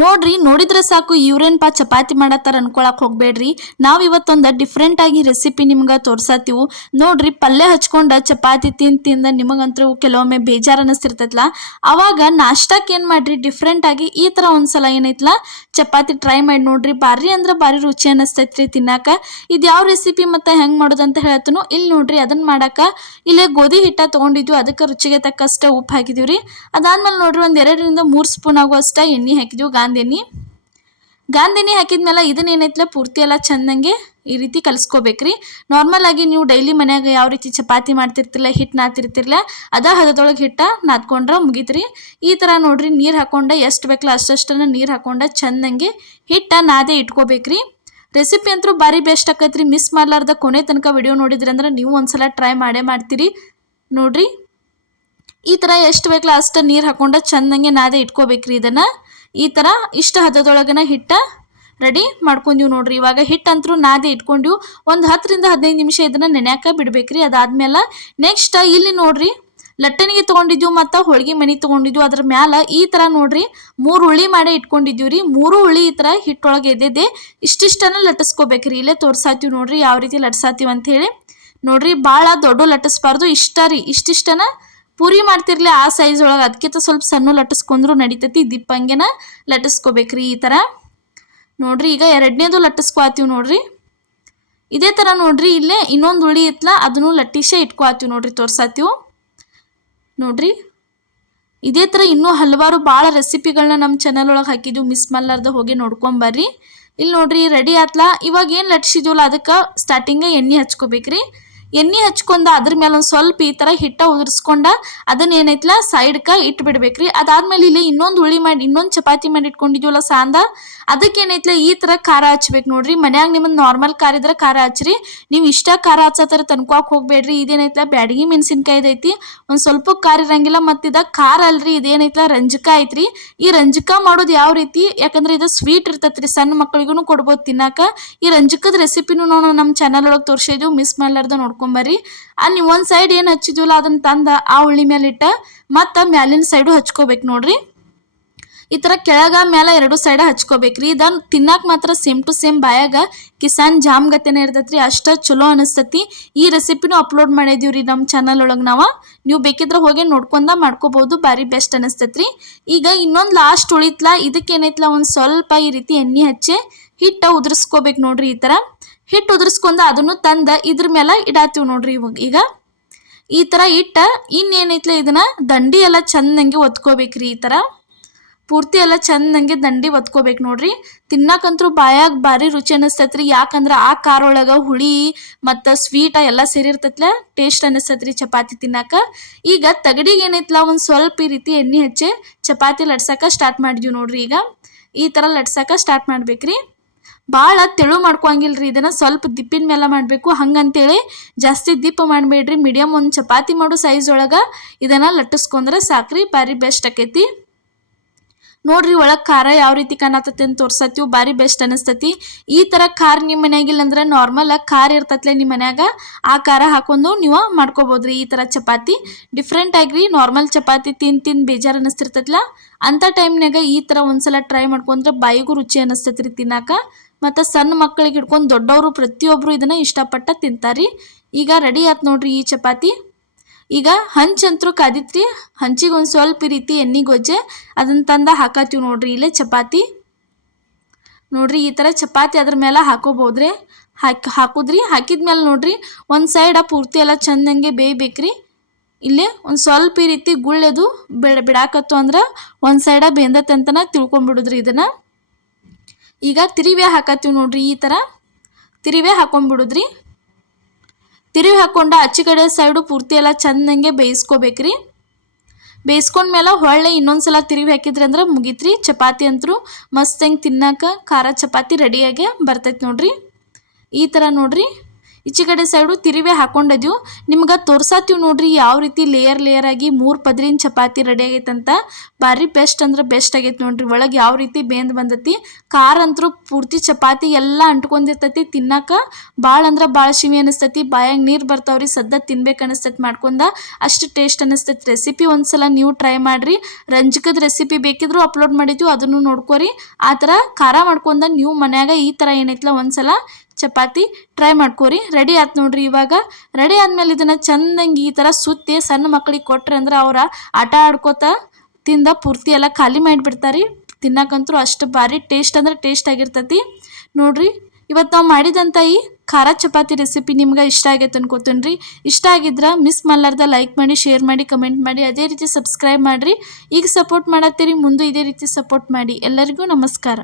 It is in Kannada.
ನೋಡ್ರಿ ನೋಡಿದ್ರೆ ಸಾಕು ಇವ್ರೇನ್ಪಾ ಚಪಾತಿ ಮಾಡತ್ತಾರ ಅನ್ಕೊಳಕ್ ಹೋಗ್ಬೇಡ್ರಿ. ನಾವ್ ಇವತ್ತೊಂದ ಡಿಫ್ರೆಂಟ್ ಆಗಿ ರೆಸಿಪಿ ನಿಮ್ಗ ತೋರ್ಸಾತೀವಿ. ನೋಡ್ರಿ ಪಲ್ಯ ಹಚ್ಕೊಂಡ ಚಪಾತಿ ತಿಂದ ನಿಮಗಂತೂ ಕೆಲವೊಮ್ಮೆ ಬೇಜಾರ್ ಅನಿಸ್ತಿರ್ತೈತ್ಲಾ, ಅವಾಗ ನಾಷ್ಟಾಕ್ ಏನ್ ಮಾಡ್ರಿ ಡಿಫ್ರೆಂಟ್ ಆಗಿ ಈ ತರ ಒಂದ್ಸಲ ಏನೈತ್ಲಾ ಚಪಾತಿ ಟ್ರೈ ಮಾಡಿ ನೋಡ್ರಿ. ಬಾರಿ ಅಂದ್ರ ಬಾರಿ ರುಚಿ ಅನಿಸ್ತೈತ್ರಿ ತಿನ್ನಾಕ. ಇದು ಯಾವ ರೆಸಿಪಿ ಮತ್ತೆ ಹೆಂಗ್ ಮಾಡೋದಂತ ಹೇಳ್ತನು ಇಲ್ಲಿ ನೋಡ್ರಿ. ಅದನ್ನ ಮಾಡಾಕ ಇಲ್ಲೇ ಗೋಧಿ ಹಿಟ್ಟ ತಗೊಂಡಿದ್ವಿ, ಅದಕ್ಕೆ ರುಚಿಗೆ ತಕ್ಕಷ್ಟ ಉಪ್ಪು ಹಾಕಿದೀವ್ರಿ. ಅದಾದ್ಮೇಲೆ ನೋಡ್ರಿ ಒಂದ್ 2-3 ಸ್ಪೂನ್ ಆಗುವಷ್ಟ ಎಣ್ಣೆ ಹಾಕಿದ್ವಿ, ಗಾಂಧಿ ಹಾಕಿದ್ಮೇಲೆ ಇದನ್ನ ಏನೈತ್ಲ ಪೂರ್ತಿ ಎಲ್ಲ ಚಂದಂಗೆ ಈ ರೀತಿ ಕಲಿಸ್ಕೋಬೇಕ್ರಿ. ನಾರ್ಮಲ್ ಆಗಿ ನೀವು ಡೈಲಿ ಮನ್ಯಾಗ ಯಾವ ರೀತಿ ಚಪಾತಿ ಮಾಡ್ತಿರ್ತಿಲ್ಲ, ಹಿಟ್ಟು ನಾದ್ತಿರ್ತಿರ್ಲ ಅದ ಹದದೊಳಗೆ ಹಿಟ್ಟ ನಾದ್ಕೊಂಡ್ರ ಮುಗಿತ್ರಿ. ಈ ತರ ನೋಡ್ರಿ ನೀರ್ ಹಾಕೊಂಡ ಎಷ್ಟು ಬೇಕಲ್ಲ ಅಷ್ಟನ್ನ ನೀರ್ ಹಾಕೊಂಡ ಚಂದಂಗೆ ಹಿಟ್ಟ ನಾದೇ ಇಟ್ಕೋಬೇಕ್ರಿ. ರೆಸಿಪಿ ಅಂತೂ ಬಾರಿ ಬೆಸ್ಟ್ ಆಕೈತ್ರಿ. ಮಿಸ್ ಮಾಡ್ಲಾರ್ದ ಕೊನೆ ತನಕ ವಿಡಿಯೋ ನೋಡಿದ್ರಿ ಅಂದ್ರೆ ನೀವು ಒಂದ್ಸಲ ಟ್ರೈ ಮಾಡ್ತೀರಿ. ನೋಡ್ರಿ ಈ ತರ ಎಷ್ಟು ಬೇಕಲ್ಲ ಅಷ್ಟ ನೀರ್ ಹಾಕೊಂಡ ಚಂದಂಗೆ ನಾದೇ ಇಟ್ಕೋಬೇಕ್ರಿ. ಇದನ್ನ ಈ ತರ ಇಷ್ಟ ಹದದೊಳಗನ ಹಿಟ್ಟ ರೆಡಿ ಮಾಡ್ಕೊಂಡ್ವಿ ನೋಡ್ರಿ. ಇವಾಗ ಹಿಟ್ಟಂತರೂ ನಾದೇ ಇಟ್ಕೊಂಡ್ವಿ. ಒಂದು 10-15 ನಿಮಿಷ ಇದನ್ನ ನೆನ್ಯಾಕ ಬಿಡ್ಬೇಕ್ರಿ. ಅದಾದ್ಮೇಲೆ ನೆಕ್ಸ್ಟ್ ಇಲ್ಲಿ ನೋಡ್ರಿ ಲಟ್ಟಣಿಗೆ ತಗೊಂಡಿದ್ವಿ ಮತ್ತು ಹೋಳಿಗೆ ಮಣಿ ತಗೊಂಡಿದ್ವಿ. ಅದ್ರ ಮ್ಯಾಲ ಈ ತರ ನೋಡ್ರಿ 3 ಉಳ್ಳಿ ಮಾಡೇ ಇಟ್ಕೊಂಡಿದ್ವಿ. 3 ಉಳ್ಳಿ ಈ ತರ ಹಿಟ್ಟೊಳಗೆ ಎದ್ದೆದೆ ಇಷ್ಟಿಷ್ಟನ್ನ ಲಟ್ಟಿಸ್ಕೋಬೇಕ್ರಿ. ಇಲ್ಲೇ ತೋರ್ಸಾತೀವಿ ನೋಡ್ರಿ ಯಾವ ರೀತಿ ಲಟ್ಸಾತೀವಿ ಅಂತ ಹೇಳಿ. ನೋಡ್ರಿ ಭಾಳ ದೊಡ್ಡ ಲಟ್ಟಿಸ್ಬಾರ್ದು, ಇಷ್ಟಿಷ್ಟನ ಪೂರಿ ಮಾಡ್ತಿರ್ಲಿ ಆ ಸೈಜ್ ಒಳಗೆ, ಅದಕ್ಕಿಂತ ಸ್ವಲ್ಪ ಸಣ್ಣ ಲಟ್ಟಿಸ್ಕೊಂಡ್ರು ನಡಿತೈತಿ. ದಿಪ್ಪಂಗೆನ ಲಟ್ಟಿಸ್ಕೋಬೇಕ್ರಿ ಈ ತರ. ನೋಡ್ರಿ ಈಗ ಎರಡನೇದು ಲಟ್ಟಿಸ್ಕೋತೀವಿ ನೋಡ್ರಿ. ಇದೇ ತರ ನೋಡ್ರಿ ಇಲ್ಲೇ ಇನ್ನೊಂದು ಉಳಿ ಇತ್ಲ ಅದನ್ನು ಲಟ್ಟಿಸೇ ಇಟ್ಕೋತೀವಿ ನೋಡ್ರಿ, ತೋರ್ಸಾತೀವಿ ನೋಡ್ರಿ. ಇದೇ ತರ ಇನ್ನೂ ಹಲವಾರು ಭಾಳ ರೆಸಿಪಿಗಳನ್ನ ನಮ್ಮ ಚಾನಲ್ ಒಳಗೆ ಹಾಕಿದ್ವಿ, ಮಿಸ್ ಮಾಡ್ಲಾರ್ದ ಹೋಗಿ ನೋಡ್ಕೊಂಬರ್ರಿ. ಇಲ್ಲಿ ನೋಡ್ರಿ ರೆಡಿ ಆತ್ಲಾ. ಇವಾಗ ಏನು ಲಟ್ಟಿಸಿದ್ವಲ್ಲ ಅದಕ್ಕೆ ಸ್ಟಾರ್ಟಿಂಗ ಎಣ್ಣೆ ಹಚ್ಕೋಬೇಕ್ರಿ. ಎಣ್ಣೆ ಹಚ್ಕೊಂಡ ಅದ್ರ ಮೇಲೆ ಒಂದು ಸ್ವಲ್ಪ ಈ ತರ ಹಿಟ್ಟ ಉದುರಿಸ್ಕೊಂಡ ಅದನ್ನ ಏನೈತ್ಲ ಸೈಡ್ಕ ಇಟ್ಟು ಬಿಡ್ಬೇಕ್ರಿ. ಅದಾದ್ಮೇಲೆ ಇಲ್ಲಿ ಇನ್ನೊಂದು ಚಪಾತಿ ಮಾಡಿ ಇಟ್ಕೊಂಡಿದ್ವಲ್ಲ ಸಾಂದ, ಅದಕ್ಕೆ ಏನೈತ್ಲ ಈ ತರ ಖಾರ ಹಚ್ಬೇಕು ನೋಡ್ರಿ. ಮನ್ಯಾಗ ನಿಮ್ಮದ್ ನಾರ್ಮಲ್ ಖಾರ ಇದ್ರೆ ಖಾರ ಹಚ್ಚ್ರಿ, ನೀವು ಇಷ್ಟ ಖಾರ ಹಚ್ಚತ್ತಾರ ತನ್ಕೋಕ್ ಹೋಗ್ಬೇಡ್ರಿ. ಇದೇನೈತ್ಲ ಬ್ಯಾಡಗಿ ಮೆಣಸಿನ್ಕಾಯಿ ಐತಿ, ಒಂದ್ ಸ್ವಲ್ಪ ಖಾರ ಇರಂಗಿಲ್ಲ. ಮತ್ತಿದ ಖಾರ ಅಲ್ರಿ, ಇದೇನೈತ್ಲ ರಂಜಕ ಐತ್ರಿ. ಈ ರಂಜಕ ಮಾಡೋದು ಯಾವ ರೀತಿ, ಯಾಕಂದ್ರೆ ಇದು ಸ್ವೀಟ್ ಇರ್ತೈತ್ರಿ, ಸಣ್ಣ ಮಕ್ಕಳಿಗೂ ಕೊಡ್ಬೋದು ತಿನ್ನಾಕ. ಈ ರಂಜಕದ ರೆಸಿಪಿನೂ ನಾವು ನಮ್ಮ ಚಾನಲ್ ಒಳಗೆ ತೋರಿಸಿದ್ವಿ, ಮಿಸ್ ಮಾಡ್ಲಾರ್ದ ನೋಡ್ಕೊಂಬರ್ರಿ. ನೀವು ಒಂದ್ ಸೈಡ್ ಏನ್ ಹಚ್ಚಿದ್ವಲ್ಲ ಅದನ್ನ ತಂದ ಆ ಉಳ್ಳಿ ಮೇಲೆ ಇಟ್ಟ ಮತ್ತ ಮ್ಯಾಲಿನ ಸೈಡು ಹಚ್ಕೋಬೇಕು ನೋಡ್ರಿ. ಈ ತರ ಕೆಳಗ ಮ್ಯಾಲ 2 ಸೈಡ್ ಹಚ್ಕೋಬೇಕ್ರಿ. ಇದನ್ನ ತಿನ್ನಾಕ ಮಾತ್ರ ಸೇಮ್ ಟು ಸೇಮ್ ಬಾಯಾಗ ಕಿಸಾನ್ ಜಾಮ್ ಗತೆನೇ ಇರ್ತೈತ್ರಿ, ಅಷ್ಟ ಚಲೋ ಅನಿಸ್ತತಿ. ಈ ರೆಸಿಪಿನೂ ಅಪ್ಲೋಡ್ ಮಾಡಿದೀವ್ರಿ ನಮ್ಮ ಚಾನಲ್ ಒಳಗೆ. ನೀವು ಬೇಕಿದ್ರೆ ಹೋಗಿ ನೋಡ್ಕೊಂಡ ಮಾಡ್ಕೋಬಹುದು, ಬಾರಿ ಬೆಸ್ಟ್ ಅನಿಸ್ತೈತ್ರಿ. ಈಗ ಇನ್ನೊಂದು ಲಾಸ್ಟ್ ಉಳಿತ್ಲ, ಇದಕ್ಕೆ ಏನೈತ್ಲ ಒಂದ್ ಸ್ವಲ್ಪ ಈ ರೀತಿ ಎಣ್ಣೆ ಹಚ್ಚಿ ಹಿಟ್ಟ ಉದುರಿಸ್ಕೋಬೇಕು ನೋಡ್ರಿ. ಈ ತರ ಹಿಟ್ಟು ಉದುರಿಸ್ಕೊಂಡ ಅದನ್ನು ತಂದ ಇದ್ರ ಮೇಲೆ ಇಡಾತೀವಿ ನೋಡ್ರಿ. ಈಗ ಈ ತರ ಇಟ್ಟ ಇನ್ನೇನೈತ್ಲ ಇದನ್ನ ದಂಡಿ ಎಲ್ಲ ಚಂದಂಗೆ ಒತ್ಕೋಬೇಕ್ರಿ. ಈ ತರ ಪೂರ್ತಿ ಎಲ್ಲ ಚಂದಂಗೆ ದಂಡಿ ಒತ್ಕೋಬೇಕು ನೋಡ್ರಿ. ತಿನ್ನಾಕಂತೂ ಬಾಯಾಗ ಬಾರಿ ರುಚಿ ಅನಿಸ್ತೈತ್ರಿ, ಯಾಕಂದ್ರೆ ಆ ಖಾರ ಒಳಗ ಹುಳಿ ಮತ್ತು ಸ್ವೀಟ ಎಲ್ಲ ಸೇರಿರ್ತೈತ್ಲ, ಟೇಸ್ಟ್ ಅನಿಸ್ತೈತ್ರಿ ಚಪಾತಿ ತಿನ್ನಾಕ. ಈಗ ತಗಡಿಗೆ ಏನೈತ್ಲ ಒಂದು ಸ್ವಲ್ಪ ಈ ರೀತಿ ಎಣ್ಣೆ ಹಚ್ಚಿ ಚಪಾತಿ ಲಟ್ಸಕ ಸ್ಟಾರ್ಟ್ ಮಾಡಿದ್ವಿ ನೋಡ್ರಿ. ಈಗ ಈ ತರ ಲಟ್ಸಕ ಸ್ಟಾರ್ಟ್ ಮಾಡ್ಬೇಕ್ರಿ. ಭಾಳ ತೆಳು ಮಾಡ್ಕೋಂಗಿಲ್ರಿ, ಇದನ್ನ ಸ್ವಲ್ಪ ದಿಪ್ಪಿನ ಮೇಲೆ ಮಾಡಬೇಕು. ಹಂಗಂತೇಳಿ ಜಾಸ್ತಿ ದಿಪ್ಪ ಮಾಡಬೇಡ್ರಿ, ಮೀಡಿಯಮ್ ಒಂದು ಚಪಾತಿ ಮಾಡೋ ಸೈಜ್ ಒಳಗೆ ಇದನ್ನ ಲಟ್ಟಿಸ್ಕೊಂಡ್ರೆ ಸಾಕ್ರಿ, ಬಾರಿ ಬೆಸ್ಟ್ ಆಕೈತಿ ನೋಡ್ರಿ. ಒಳಗೆ ಖಾರ ಯಾವ ರೀತಿ ಕಾಣತತಿ ಅಂತ ತೋರ್ಸತ್ತೀವಿ, ಬಾರಿ ಬೆಸ್ಟ್ ಅನಿಸ್ತತಿ. ಈ ಥರ ಖಾರ ನಿಮ್ಮ ಮನ್ಯಾಗಿಲ್ಲ ಅಂದ್ರೆ ನಾರ್ಮಲ್ ಖಾರ ಇರ್ತತ್ಲೆ ನಿಮ್ಮ ಮನ್ಯಾಗ, ಆ ಖಾರ ಹಾಕೊಂಡು ನೀವು ಮಾಡ್ಕೋಬೋದ್ರಿ. ಈ ಥರ ಚಪಾತಿ ಡಿಫ್ರೆಂಟ್ ಆಗ್ರಿ. ನಾರ್ಮಲ್ ಚಪಾತಿ ತಿಂದು ಬೇಜಾರು ಅನಿಸ್ತಿರ್ತೈತ್ಲ, ಅಂಥ ಟೈಮ್ನಾಗ ಈ ಥರ ಒಂದ್ಸಲ ಟ್ರೈ ಮಾಡ್ಕೊಂಡ್ರೆ ಬಾಯಿಗೂ ರುಚಿ ಅನಿಸ್ತೈತ್ರಿ ತಿನ್ನಾಕ. ಮತ್ತು ಸಣ್ಣ ಮಕ್ಕಳಿಗೆ ಹಿಡ್ಕೊಂಡು ದೊಡ್ಡವರು ಪ್ರತಿಯೊಬ್ಬರು ಇದನ್ನು ಇಷ್ಟಪಟ್ಟ ತಿಂತಾರಿ. ಈಗ ರೆಡಿ ಆಯ್ತು ನೋಡ್ರಿ ಈ ಚಪಾತಿ. ಈಗ ಹಂಚಂತರೂ ಕಾದಿತ್ರಿ, ಹಂಚಿಗೆ ಒಂದು ಸ್ವಲ್ಪ ರೀತಿ ಎಣ್ಣೆ ಗೊಜ್ಜೆ ಅದನ್ನ ತಂದ ಹಾಕತ್ತೀವಿ ನೋಡ್ರಿ. ಇಲ್ಲೇ ಚಪಾತಿ ನೋಡ್ರಿ, ಈ ಥರ ಚಪಾತಿ ಅದ್ರ ಮೇಲೆ ಹಾಕೋಬೋದ್ರಿ. ಹಾಕಿದ್ಮೇಲೆ ನೋಡ್ರಿ ಒಂದು ಸೈಡ ಪೂರ್ತಿ ಎಲ್ಲ ಚಂದಂಗೆ ಬೇಯಬೇಕ್ರಿ. ಇಲ್ಲೇ ಒಂದು ಸ್ವಲ್ಪ ಈ ರೀತಿ ಗುಳ್ಳೆದು ಬಿಡಾಕತ್ತು ಅಂದ್ರೆ ಒಂದು ಸೈಡ ಬೆಂದತ್ತೆ ಅಂತನ ತಿಳ್ಕೊಂಬಿಡುದ್ರಿ. ಇದನ್ನು ಈಗ ತಿರಿವೆ ಹಾಕತ್ತೀವಿ ನೋಡ್ರಿ. ಈ ಥರ ತಿರಿವೆ ಹಾಕೊಂಡ್ಬಿಡುದ್ರಿ. ತಿರುವಿ ಹಾಕೊಂಡ ಆಚೆ ಕಡೆ ಸೈಡು ಪೂರ್ತಿ ಎಲ್ಲ ಚಂದಂಗೆ ಬೇಯಿಸ್ಕೋಬೇಕ್ರಿ. ಬೇಯಿಸ್ಕೊಂಡ್ಮೇಲೆ ಹೊಳ್ಳೆ ಇನ್ನೊಂದ್ಸಲ ತಿರುವಿ ಹಾಕಿದ್ರಿ ಅಂದ್ರೆ ಮುಗಿತ್ರಿ. ಚಪಾತಿ ಅಂತರೂ ಮಸ್ತ್ ಹೆಂಗೆ ತಿನ್ನಾಕ ಖಾರ ಚಪಾತಿ ರೆಡಿಯಾಗೆ ಬರ್ತೈತೆ ನೋಡ್ರಿ. ಈ ಥರ ನೋಡ್ರಿ. ಈಚೆ ಕಡೆ ಸೈಡು ತಿರುವೆ ಹಾಕೊಂಡಿದ್ದೀವಿ. ನಿಮ್ಗೆ ತೋರ್ಸಾತೀವಿ ನೋಡ್ರಿ ಯಾವ ರೀತಿ ಲೇಯರ್ ಆಗಿ 3 ಪದರಿನ ಚಪಾತಿ ರೆಡಿ ಆಗೈತಂತ. ಭಾರಿ ಬೆಸ್ಟ್ ಅಂದ್ರೆ ಬೆಸ್ಟ್ ಆಗೈತೆ ನೋಡ್ರಿ. ಒಳಗೆ ಯಾವ ರೀತಿ ಬೇಂದ್ ಬಂದತಿ. ಖಾರ ಅಂತೂ ಪೂರ್ತಿ ಚಪಾತಿ ಎಲ್ಲ ಅಂಟ್ಕೊಂಡಿರ್ತೈತಿ. ತಿನ್ನಾಕ ಭಾಳ ಅಂದ್ರೆ ಭಾಳ ಶಿವಿ ಅನಿಸ್ತೈತಿ. ಬಾಯಾಗ ನೀರು ಬರ್ತಾವ್ರಿ. ಸದ್ದ ತಿನ್ಬೇಕು ಅನಿಸ್ತೈತಿ ಮಾಡ್ಕೊಂಡ. ಅಷ್ಟು ಟೇಸ್ಟ್ ಅನಿಸ್ತೈತಿ. ರೆಸಿಪಿ ಒಂದ್ಸಲ ನೀವು ಟ್ರೈ ಮಾಡ್ರಿ. ರಂಜಕದ ರೆಸಿಪಿ ಬೇಕಿದ್ರು ಅಪ್ಲೋಡ್ ಮಾಡಿದ್ವಿ, ಅದನ್ನು ನೋಡ್ಕೋರಿ. ಆ ಥರ ಖಾರ ಮಾಡ್ಕೊಂಡ ನೀವು ಮನ್ಯಾಗ ಈ ಥರ ಏನೈತಲ್ಲ ಒಂದ್ಸಲ ಚಪಾತಿ ಟ್ರೈ ಮಾಡ್ಕೋರಿ. ರೆಡಿ ಆಯ್ತು ನೋಡ್ರಿ. ಇವಾಗ ರೆಡಿ ಆದ್ಮೇಲೆ ಇದನ್ನ ಚಂದಂಗೆ ಈ ಥರ ಸುತ್ತಿ ಸಣ್ಣ ಮಕ್ಕಳಿಗೆ ಕೊಟ್ರಿ ಅಂದ್ರೆ ಅವರ ಆಟ ಆಡ್ಕೋತ ತಿಂದ ಪೂರ್ತಿ ಎಲ್ಲ ಖಾಲಿ ಮಾಡಿಬಿಡ್ತಾರೆ. ತಿನ್ನಕ್ಕಂತೂ ಅಷ್ಟು ಭಾರಿ ಟೇಸ್ಟ್ ಅಂದ್ರೆ ಟೇಸ್ಟ್ ಆಗಿರ್ತೈತಿ ನೋಡ್ರಿ. ಇವತ್ತು ನಾವು ಮಾಡಿದಂಥ ಈ ಖಾರ ಚಪಾತಿ ರೆಸಿಪಿ ನಿಮ್ಗೆ ಇಷ್ಟ ಆಗೈತೆ ಅನ್ಕೋತೀನಿ ರೀ. ಇಷ್ಟ ಆಗಿದ್ರೆ ಮಿಸ್ ಮಾಡಲಾರ್ದ ಲೈಕ್ ಮಾಡಿ, ಶೇರ್ ಮಾಡಿ, ಕಮೆಂಟ್ ಮಾಡಿ, ಅದೇ ರೀತಿ ಸಬ್ಸ್ಕ್ರೈಬ್ ಮಾಡಿರಿ. ಈಗ ಸಪೋರ್ಟ್ ಮಾಡತ್ತೀರಿ, ಮುಂದೆ ಇದೇ ರೀತಿ ಸಪೋರ್ಟ್ ಮಾಡಿ. ಎಲ್ಲರಿಗೂ ನಮಸ್ಕಾರ.